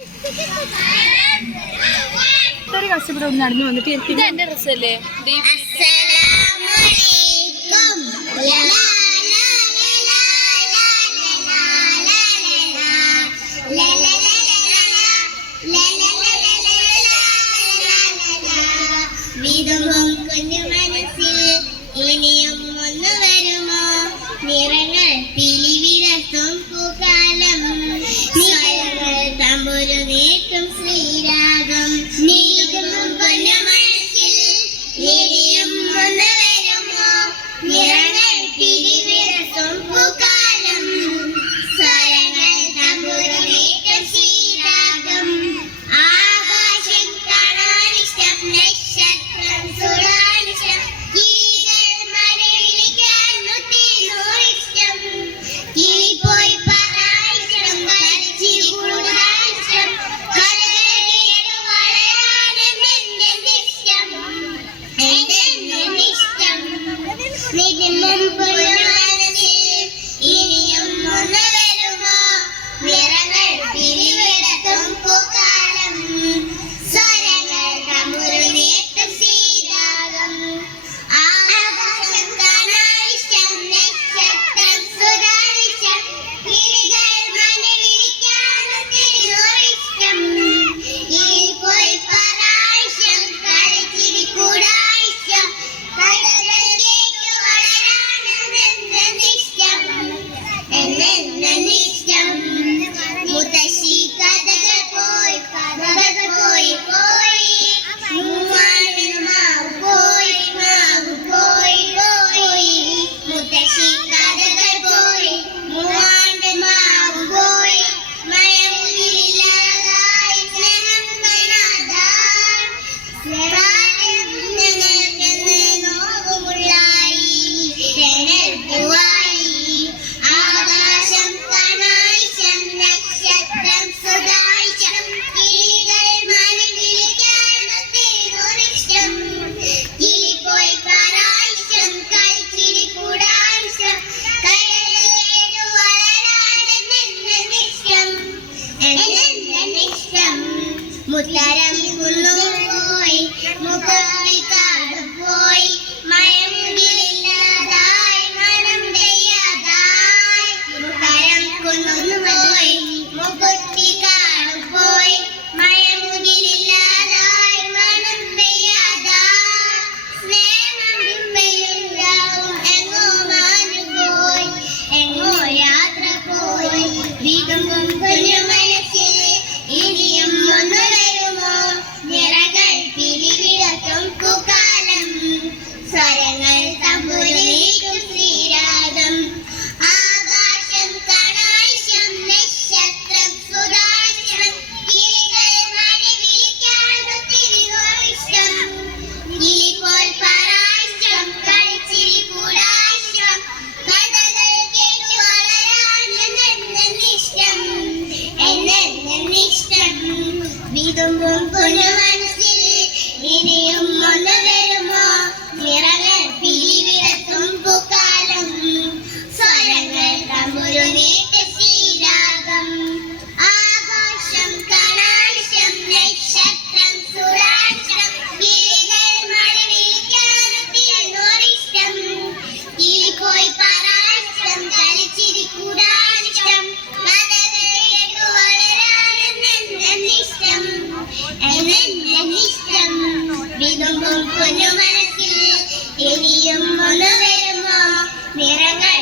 ഇത്ര കഷ്ടപ്പെട്ട് ഒന്ന് നടന്നു വന്നിട്ട് ഇത് എന്റെ ഡ്രസ്സല്ലേ? കുഞ്ഞു മനസ്സിൽ ഇനിയും ഒന്ന് വരുമോ? നിറങ്ങൾ പിലിവിടത്തും പൂക്കാലം, തമ്പുരു നീട്ടും ശ്രീരാഗം. നീതും കുഞ്ഞു മനസ്സിൽ ഇനിയും ഒന്ന് വരുമോ? നിറങ്ങൾ പിലിവിടത്തും പൂക്കാലം, സ്വരങ്ങൾ തമ്പുരു നീട്ടും ശ്രീരാഗം. ആകാശം കാണാനിഷ്ടം, നക്ഷത്രം സുടാനിഷ്ടം, കിളികൾ മരവിളിക്കാൻ മുത്തിനോടിഷ്ടം, കിളിപ്പോയി പറയാനിഷ്ടം, കളിച്ചിരി കൂടാനിഷ്ടം, കഥകൾ കേട്ടു വളരാനെന്തെന്തിഷ്ടം, എന്തെന്തിഷ്ടം. നിതിമും പൊന്നു മനസ്സിൽ ഇനിയും ഒന്ന് വരുമോ? നിറങ്ങൾ പിരിവിടത്തും പൂക്കാലം, സ്വരങ്ങൾ തമ്പുരു നീട്ടും ശ്രീരാഗം. ആകാശം കാണാനിഷ്ടം, നക്ഷത്രം സുടാനിഷ്ടം, കിളികൾ മരവിളിക്കാൻ മുത്തിനോടിഷ്ടം, കിളിപ്പോയി പറയാനിഷ്ടം, കളിച്ചിരി കൂടാനിഷ്ടം, കഥകൾ കേട്ടു വളരാനെന്തെന്തിഷ്ടം, എന്തെന്തിഷ്ടം. മുത്തശ്ശി കഥകൾ പോയി, കഥകൾ പോയി പോയി, മൂവാണ്ടൻ മാവ് പോയി, മാവ് പോയി പോയി. മുത്തശ്ശി കഥകൾ പോയി, മൂവാണ്ടൻ മാവ് പോയി, മഴമുകിലില്ലാതായി, സ്നേഹം കാണാതായി, പ്രായം ഞങ്ങൾക്കെന്ന് നോവുമുള്ളായി, വേനൽ പൂവായി. ആകാശം കാണാനിഷ്ടം, നക്ഷത്രം സുടാനിഷ്ടം, കിളികൾ മരവിളിക്കാൻ മുത്തിനോടിഷ്ടം, കിളിപ്പോയി പറയാനിഷ്ടം, കളിച്ചിരി കൂടാനിഷ്ടം, കഥകൾ കേട്ടു വളരാനെന്തെന്തിഷ്ടം, എന്തെന്തിഷ്ടം. മുത്തരം കുന്നു പോയി, മുഖവിക്കാട് പോയി, മഴമുകിലില്ലാതായി, മനം പെയ്യാതായി. മുത്തരം കുന്നു പോയി, മുഖത്തിക്കാട് പോയി, മഴമുകിലില്ലാതായി, മനം പെയ്യാതായി. സ്നേഹം പെയ്യുണ്ടാവും, എങ്ങോ മാഞ്ഞുപോയി, എങ്ങോ യാത്ര പോയി. വിതുമ്പും കുഞ്ഞു മനസ്സിൽ ഇനിയും ഒന്ന് വരുമോ? നിറങ്ങൾ പിരിവിടത്തും പൂക്കാലം, സ്വരങ്ങൾ തമ്പുരു നീട്ടും ശ്രീരാഗം. ആകാശം കാണാനിഷ്ടം, നക്ഷത്രം സുടാനിഷ്ടം, കിളികൾ മരവിളിക്കാൻ മുത്തിനോടിഷ്ടം, കിളിപോൽ പറയാനിഷ്ടം, കളിച്ചിരി കൂടാനിഷ്ടം, കഥകൾ കേട്ടു വളരാനെന്തെന്തിഷ്ടം, എന്തെന്തിഷ്ടം. വിതുമ്പും കുഞ്ഞു മനസ്സിൽ ഇനിയും ഒന്ന് വരുമോ? നിറങ്ങൾ പിരിവിടത്തും പൂക്കാലം, സ്വരങ്ങൾ തമ്പുരു നീട്ടും ശ്രീരാഗം. ആകാശം കാണാനിഷ്ടം, നക്ഷത്രം സുടാനിഷ്ടം, കിളികൾ മരവിളിക്കാൻ മുത്തിനോടിഷ്ടം, കിളിപ്പോയി പറയാനിഷ്ടം, കളിച്ചിരി കൂടാനിഷ്ടം, കഥകൾ കേട്ടു വളരാനെന്തെന്തിഷ്ടം, എന്തെന്തിഷ്ടം. വിതുമ്പും കുഞ്ഞു മനസ്സിൽ ഇനിയും ഒന്ന് വരുമോ? നിറങ്ങൾ